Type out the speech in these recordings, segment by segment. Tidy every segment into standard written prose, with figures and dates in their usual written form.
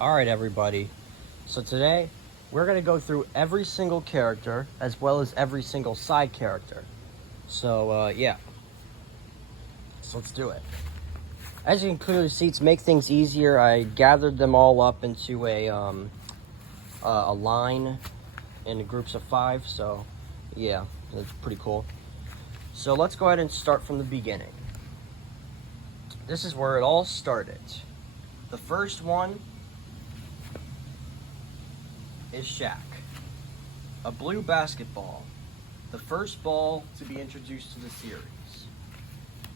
All right, everybody. So today, we're going to go through every single character as well as every single side character. So, yeah. So let's do it. As you can clearly see, to make things easier, I gathered them all up into a line in groups of 5. So, yeah, that's pretty cool. So let's go ahead and start from the beginning. This is where it all started. The first one is Shaq. A blue basketball. The first ball to be introduced to the series.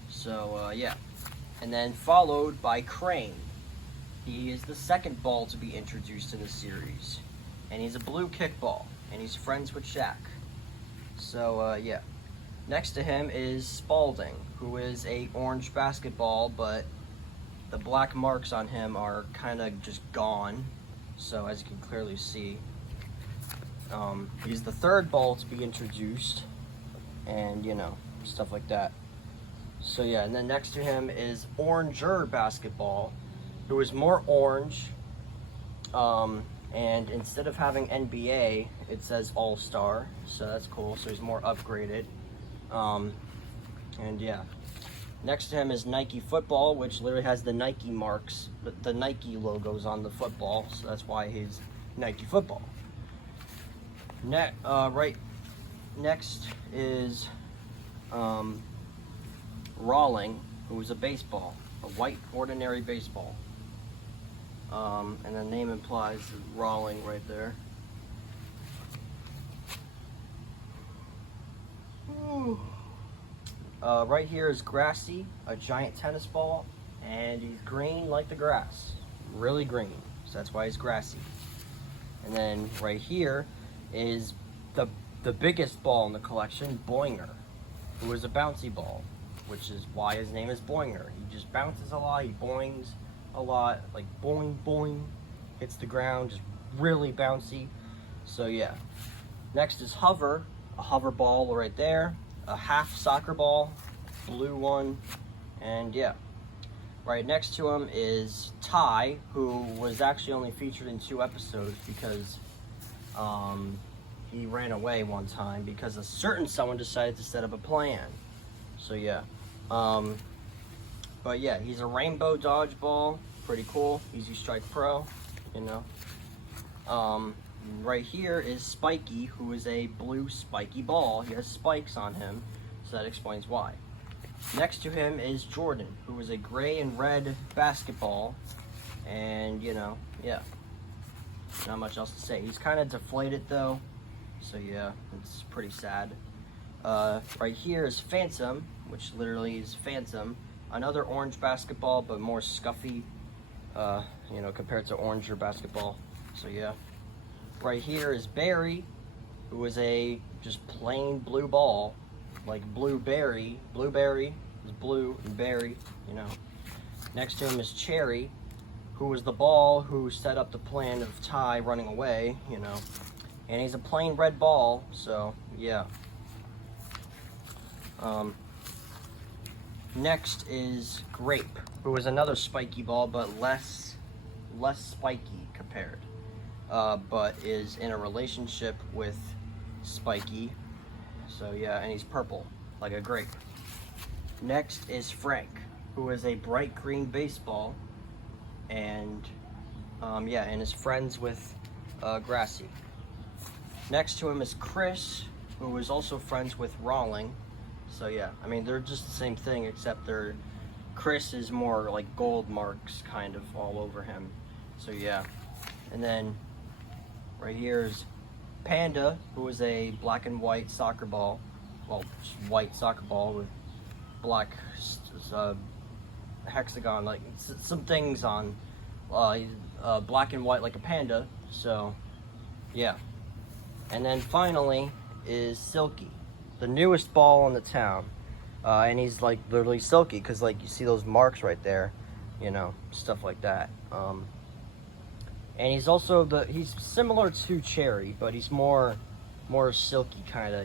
So, yeah. And then followed by Crane. He is the second ball to be introduced in the series. And he's a blue kickball. And he's friends with Shaq. So, yeah. Next to him is Spalding, who is a orange basketball, but the black marks on him are kind of just gone. So as you can clearly see, he's the third ball to be introduced, and stuff like that. So yeah, and then next to him is Oranger basketball, who is more orange, and instead of having NBA, it says All-Star, so that's cool. So he's more upgraded. And yeah, next to him is Nike football, which literally has the Nike marks, the Nike logos on the football, so that's why he's Nike football. Right next is Rawling, who is a baseball, a white ordinary baseball. And the name implies Rawling right there. Right here is Grassy, a giant tennis ball, and he's green like the grass, really green, so that's why he's Grassy. And then right here is the biggest ball in the collection, Boinger, who is a bouncy ball, which is why his name is Boinger. He just bounces a lot, he boings a lot, like boing boing, hits the ground, just really bouncy. So yeah. Next is Hover, a hover ball right there, a half soccer ball, blue one, and yeah. Right next to him is Ty, who was actually only featured in 2 episodes because he ran away one time because a certain someone decided to set up a plan. So yeah. But yeah, he's a rainbow dodgeball, pretty cool, Easy Strike Pro, Right here is Spiky, who is a blue spiky ball. He has spikes on him, so that explains why. Next to him is Jordan, who is a gray and red basketball, and yeah, not much else to say. He's kind of deflated though, so yeah, it's pretty sad. Right here is Phantom, which literally is Phantom, another orange basketball, but more scuffy, compared to Oranger basketball, so yeah. Right here is Barry, who is a just plain blue ball, like blueberry. Blueberry is blue and berry, Next to him is Cherry, who was the ball who set up the plan of Ty running away, And he's a plain red ball, so yeah. Next is Grape, who is another spiky ball, but less spiky compared. But is in a relationship with Spiky, so yeah, and he's purple, like a grape. Next is Frank, who is a bright green baseball, and yeah, and is friends with Grassy. Next to him is Chris, who is also friends with Rawling, so yeah, I mean, they're just the same thing, except Chris is more like gold marks kind of all over him, so yeah. And then right here is Panda, who is a black and white soccer ball. Well, just white soccer ball with black hexagon, like some things on black and white like a panda. So, yeah. And then finally is Silky, the newest ball in the town. And he's like literally silky because like you see those marks right there, stuff like that. And he's also he's similar to Cherry, but he's more silky kind of,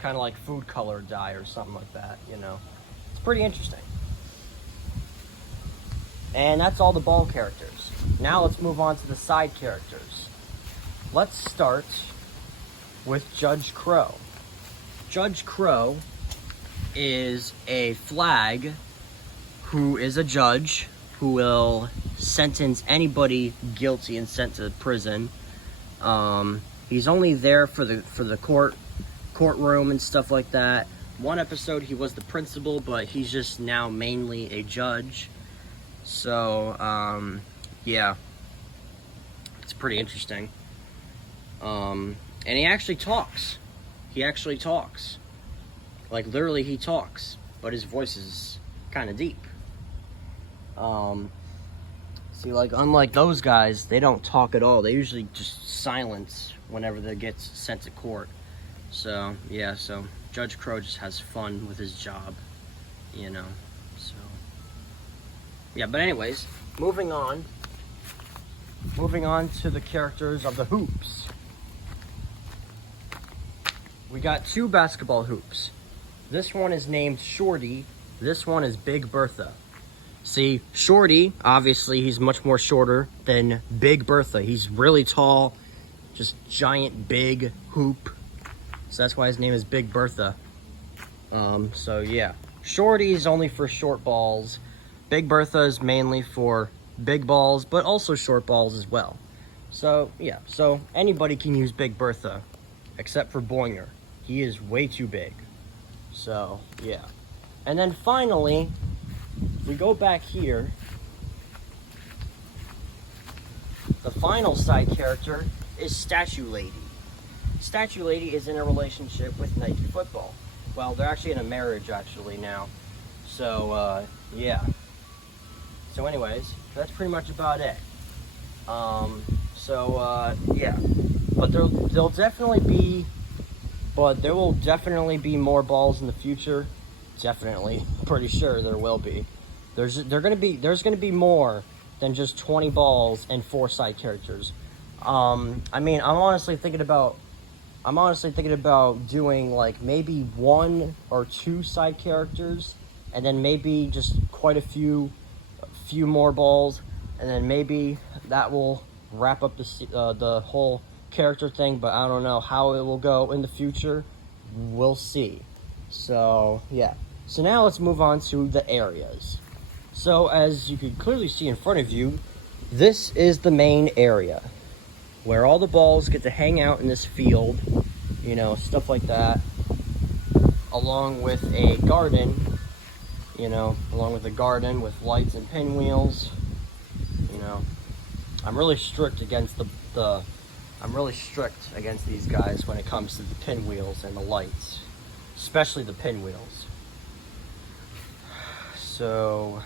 kind of like food color dye or something like that, It's pretty interesting. And that's all the ball characters. Now let's move on to the side characters. Let's start with Judge Crow. Judge Crow is a flag who is a judge who will sentence anybody guilty and sent to prison. He's only there for the courtroom and stuff like that. One episode he was the principal, but he's just now mainly a judge. So yeah, it's pretty interesting. And he actually talks. Like, literally he talks, but his voice is kind of deep. See, like, unlike those guys, they don't talk at all. They usually just silence whenever they get sent to court. So yeah, so Judge Crow just has fun with his job, you know. So yeah, but anyways, moving on to the characters of the hoops. We got 2 basketball hoops. This one is named Shorty. This one is Big Bertha. See, Shorty, obviously, he's much more shorter than Big Bertha. He's really tall, just giant, big hoop. So that's why his name is Big Bertha. So yeah, Shorty is only for short balls. Big Bertha is mainly for big balls, but also short balls as well. So yeah, so anybody can use Big Bertha, except for Boinger. He is way too big. So yeah. And then finally, we go back here. The final side character is Statue Lady. Statue Lady is in a relationship with Nike Football. Well, they're actually in a marriage actually now. So yeah. So anyways, that's pretty much about it. Yeah. But there will definitely be more balls in the future. Definitely. Pretty sure there will be. There's gonna be more than just 20 balls and 4 side characters. I mean, I'm honestly thinking about doing like maybe 1 or 2 side characters, and then maybe just quite a few more balls, and then maybe that will wrap up the whole character thing. But I don't know how it will go in the future. We'll see. So yeah. So now let's move on to the areas. So as you can clearly see in front of you, this is the main area where all the balls get to hang out in this field, you know, stuff like that, along with a garden, with lights and pinwheels. You know, I'm really strict against these guys when it comes to the pinwheels and the lights, especially the pinwheels. So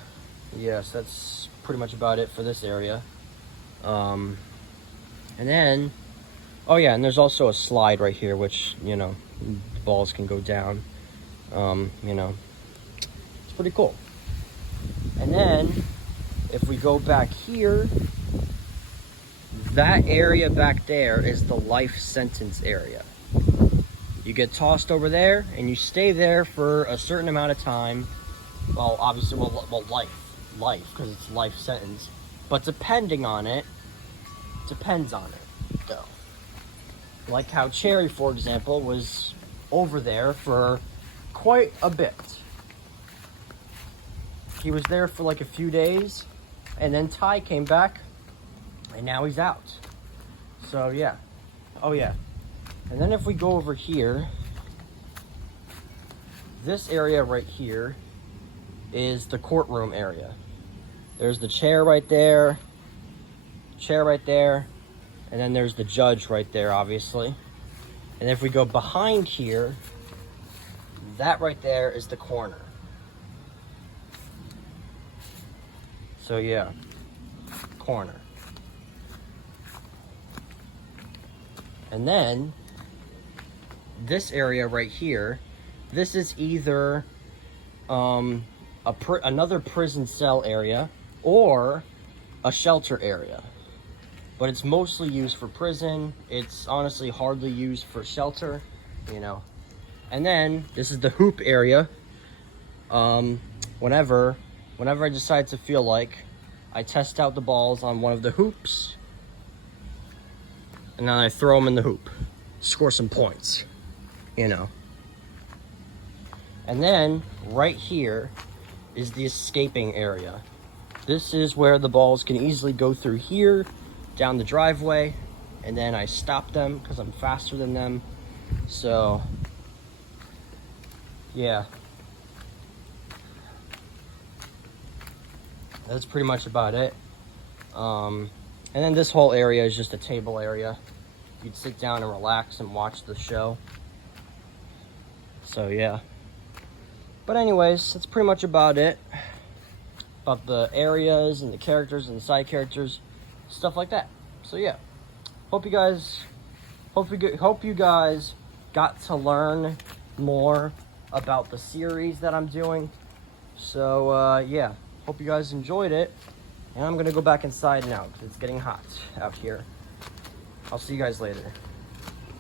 yes, that's pretty much about it for this area. And then, oh yeah, and there's also a slide right here, which, you know, the balls can go down. You know, it's pretty cool. And then, if we go back here, that area back there is the life sentence area. You get tossed over there, and you stay there for a certain amount of time. Well, obviously, life, because it's life sentence. But depends on it, though. Like how Cherry, for example, was over there for quite a bit. He was there for like a few days, and then Ty came back, and now he's out. So yeah. Oh yeah. And then if we go over here, this area right here is the courtroom area. There's the chair right there, and then there's the judge right there, obviously. And if we go behind here, that right there is the corner. So yeah, corner. And then this area right here, this is either another prison cell area or a shelter area, but it's mostly used for prison. It's honestly hardly used for shelter, you know. And then this is the hoop area. Whenever I decide to feel like, I test out the balls on one of the hoops, and then I throw them in the hoop, score some points, you know. And then right here is the escaping area. This is where the balls can easily go through here, down the driveway, and then I stop them because I'm faster than them. So, yeah. That's pretty much about it. And then this whole area is just a table area. You'd sit down and relax and watch the show. So, yeah. But anyways, that's pretty much about it. About the areas and the characters and the side characters, stuff like that. So yeah, hope you guys got to learn more about the series that I'm doing. So yeah, hope you guys enjoyed it. And I'm gonna go back inside now because it's getting hot out here. I'll see you guys later.